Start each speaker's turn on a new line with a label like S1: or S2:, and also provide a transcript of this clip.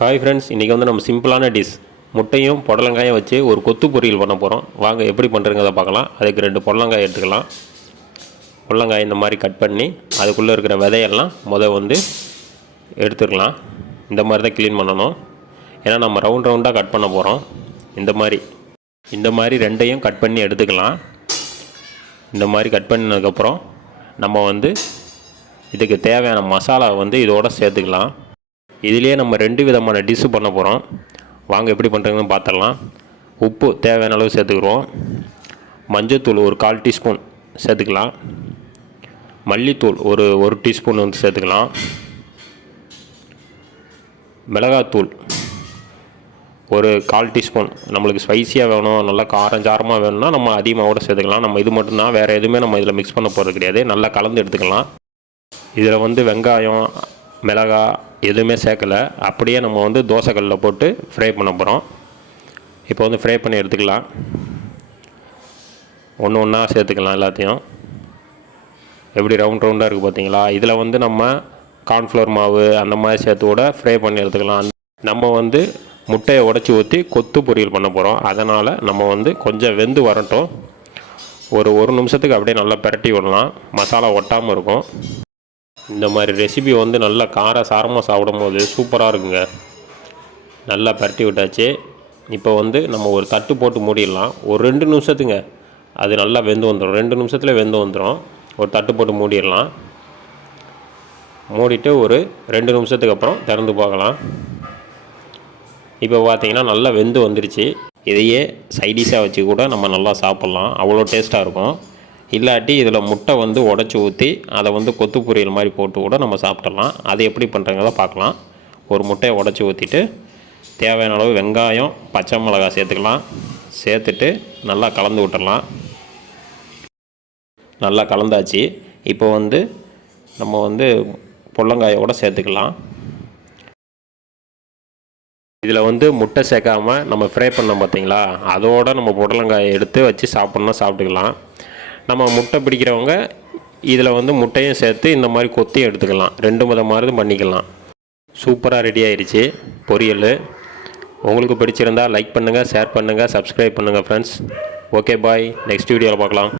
S1: Hi friends இன்றைக்கி வந்து நம்ம சிம்பிளான டிஷ் முட்டையும் புடலங்காயும் வச்சு ஒரு கொத்து பொரியல் பண்ண போகிறோம் வாங்க எப்படி பண்ணுறங்கிறத பார்க்கலாம். அதுக்கு ரெண்டு புடலங்காய் எடுத்துக்கலாம். புடலங்காய் இந்த மாதிரி கட் பண்ணி அதுக்குள்ளே இருக்கிற விதையெல்லாம் முத வந்து எடுத்துக்கலாம். இந்த மாதிரி தான் க்ளீன் பண்ணணும். ஏன்னா நம்ம ரவுண்ட் ரவுண்டாக கட் பண்ண போகிறோம் இந்த மாதிரி. இந்த மாதிரி ரெண்டையும் கட் பண்ணி எடுத்துக்கலாம். இந்த மாதிரி கட் பண்ணதுக்கப்புறம் நம்ம வந்து இதுக்கு தேவையான மசாலா வந்து இதோட சேர்த்துக்கலாம். இதுலேயே நம்ம ரெண்டு விதமான டிஷ்ஷு பண்ண போகிறோம் வாங்க எப்படி பண்ணுறதுன்னு பார்த்துடலாம் உப்பு தேவையான அளவு சேர்த்துக்கிறோம் மஞ்சத்தூள் ஒரு கால் டீஸ்பூன் சேர்த்துக்கலாம். மல்லித்தூள் ஒரு ஒரு டீஸ்பூன் வந்து சேர்த்துக்கலாம். மிளகாத்தூள் ஒரு கால் டீஸ்பூன். நம்மளுக்கு ஸ்பைசியாக வேணும் நல்லா காரம் சாரமாக வேணும்னா நம்ம அதிகமாக கூட சேர்த்துக்கலாம். நம்ம இது மட்டும்தான் வேறு எதுவுமே நம்ம இதில் மிக்ஸ் பண்ண போகிறது கிடையாது. நல்லா கலந்து எடுத்துக்கலாம். இதில் வந்து வெங்காயம் மிளகா எதுவுமே சேர்க்கல. அப்படியே நம்ம வந்து தோசைக்கல்லில் போட்டு ஃப்ரை பண்ண போகிறோம் இப்போ வந்து ஃப்ரை பண்ணி எடுத்துக்கலாம். ஒன்று ஒன்றா சேர்த்துக்கலாம் எல்லாத்தையும். எப்படி ரவுண்ட் ரவுண்டாக இருக்குது பார்த்தீங்களா இதில் வந்து நம்ம கார்ன்ஃப்ளவர் மாவு அந்த மாதிரி சேர்த்து கூட ஃப்ரை பண்ணி எடுத்துக்கலாம். நம்ம வந்து முட்டையை உடச்சி ஊற்றி கொத்து பொரியல் பண்ண போகிறோம் அதனால் நம்ம வந்து கொஞ்சம் வெந்து வரட்டும். ஒரு ஒரு நிமிஷத்துக்கு அப்படியே நல்லா பிரட்டி விடலாம். மசாலா ஒட்டாமல் இருக்கும். இந்த மாதிரி ரெசிபி வந்து நல்லா கார சாரமாக சாப்பிடும்போது சூப்பராக இருக்குங்க. நல்லா பரட்டி விட்டாச்சு. இப்போ வந்து நம்ம ஒரு தட்டு போட்டு மூடிடலாம். ஒரு ரெண்டு நிமிஷத்துங்க. அது நல்லா வெந்து வந்துடும் ரெண்டு நிமிஷத்தில் வெந்து வந்துடும் ஒரு தட்டு போட்டு மூடிடலாம். மூடிட்டு ஒரு ரெண்டு நிமிஷத்துக்கு அப்புறம் திறந்து பார்க்கலாம். இப்போ பார்த்தீங்கன்னா நல்லா வெந்து வந்துருச்சு. இதையே சைடிஷாக வச்சு கூட நம்ம நல்லா சாப்பிட்லாம். அவ்வளோ டேஸ்ட்டாக இருக்கும். இல்லாட்டி இதில் முட்டை வந்து உடச்சி ஊற்றி அதை வந்து கொத்து பொரியல் மாதிரி போட்டு கூட நம்ம சாப்பிட்றலாம் அது எப்படி பண்ணுறங்கிறத பார்க்கலாம். ஒரு முட்டையை உடச்சி ஊற்றிட்டு தேவையான அளவு வெங்காயம் பச்சை மிளகாய் சேர்த்துக்கலாம். சேர்த்துட்டு நல்லா கலந்து விட்டுடலாம். நல்லா கலந்தாச்சு. இப்போ வந்து நம்ம வந்து பொள்ளங்காயோட சேர்த்துக்கலாம். இதில் வந்து முட்டை சேர்க்காம நம்ம ஃப்ரை பண்ணோம் பார்த்தீங்களா? அதோடு நம்ம புடலங்காயை எடுத்து வச்சு சாப்பிட்ணுன்னா சாப்பிட்டுக்கலாம். நம்ம முட்டை பிடிக்கிறவங்க இதில் வந்து முட்டையும் சேர்த்து இந்த மாதிரி கொத்தி எடுத்துக்கலாம். ரெண்டு விதமானது பண்ணிக்கலாம். சூப்பராக ரெடி ஆயிடுச்சு பொரியல். உங்களுக்கு பிடிச்சிருந்தா லைக் பண்ணுங்கள் ஷேர் பண்ணுங்கள் சப்ஸ்கிரைப் பண்ணுங்கள் ஃப்ரெண்ட்ஸ் ஓகே பாய் நெக்ஸ்ட் வீடியோவில் பார்க்கலாம்.